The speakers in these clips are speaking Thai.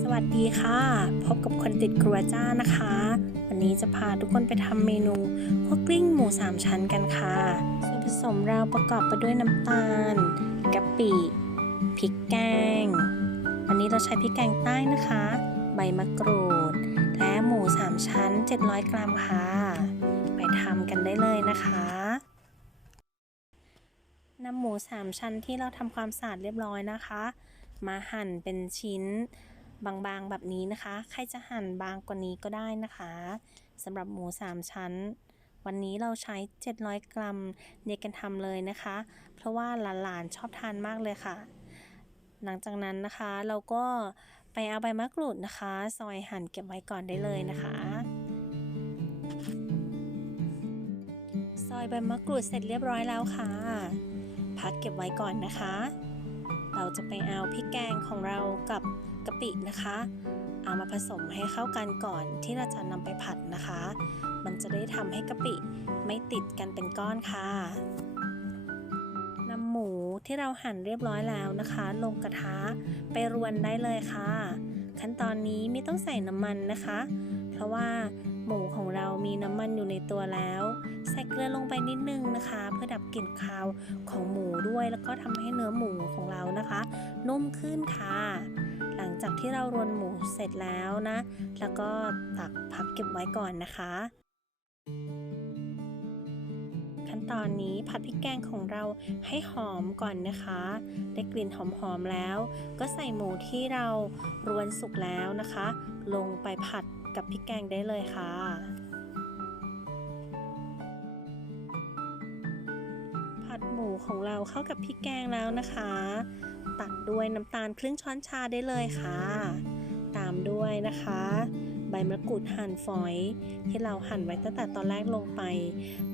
สวัสดีค่ะ พบกับคนติดครัวจ้านะคะ วันนี้จะพาทุกคนไปทำเมนูคั่วกลิ้งหมูสามชั้นกันค่ะส่วนผสมเราประกอบไปด้วยน้ำตาลกะปิพริกแกง วันนี้เราใช้พริกแกงใต้นะคะ ใบมะกรูด และหมูสามชั้น 700 กรัมค่ะ ไปทำกันได้เลยนะคะนำหมูสามชั้นที่เราทำความสะอาดเรียบร้อยนะคะ มาหั่นเป็นชิ้น บางๆแบบนี้นะคะ ใครจะหั่นบางกว่านี้ก็ได้นะคะสำหรับหมู 3 ชั้น วันนี้เราใช้ 700 กรัมในการทำเลยนะคะ เพราะว่าหลานๆชอบทานมากเลยค่ะ หลังจากนั้นนะคะเราก็ไปเอาใบมะกรูดนะคะ ซอยหั่นเก็บไว้ก่อนได้เลยนะคะซอยใบมะกรูดเสร็จเรียบร้อยแล้วค่ะ พักเก็บไว้ก่อนนะคะ เราจะไปเอาพริกแกงของเรากับกะปินะคะ เอามาผสมให้เข้ากันก่อนที่เราจะนำไปผัดนะคะ มันจะได้ทำให้กะปิไม่ติดกันเป็นก้อนค่ะนำหมูที่เราหั่นเรียบร้อยแล้วนะคะ ลงกระทะไปรวนได้เลยค่ะ ขั้นตอนนี้ไม่ต้องใส่น้ำมันนะคะ เพราะว่า หมูของเรามีน้ำมันอยู่ในตัวแล้วใส่เกลือลงไปนิดนึงนะคะ เพื่อดับกลิ่นคาวของหมูด้วยแล้วก็ทำให้เนื้อหมูของเรานะคะ นุ่มขึ้นค่ะ หลังจากที่เรารวนหมูเสร็จแล้วนะ แล้วก็ตักพักเก็บไว้ก่อนนะคะ ขั้นตอนนี้ผัดพริกแกงของเราให้หอมก่อนนะคะ ได้กลิ่นหอมๆแล้ว ก็ใส่หมูที่เรารวนสุกแล้วนะคะ ลงไปผัดกับพริกแกงได้เลยค่ะผัดหมูของเราเข้ากับพริกแกงแล้วนะคะ ตักด้วยน้ำตาลครึ่งช้อนชาได้เลยค่ะ ตามด้วยนะคะ ใบมะกรูดหั่นฝอย ที่เราหั่นไว้ตั้งแต่ตอนแรกลงไป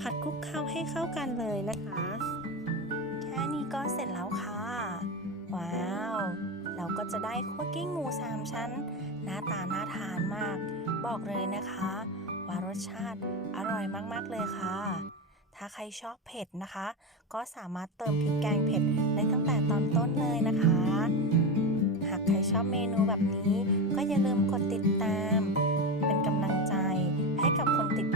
ผัดคลุกเคล้าให้เข้ากันเลยนะคะ แค่นี้ก็เสร็จแล้วค่ะ ว้าว เราก็จะได้คั่วกิ้งหมูสามชั้น หน้าตาน่าทานมาก บอกเลยนะคะ ว่ารสชาติอร่อยมากๆเลยค่ะถ้าใครชอบเผ็ดนะคะ ก็สามารถเติมพริกแกงเผ็ดได้ตั้งแต่ตอนต้นเลยนะคะ หากใครชอบเมนูแบบนี้ ก็อย่าลืมกดติดตาม ให้กับคนติด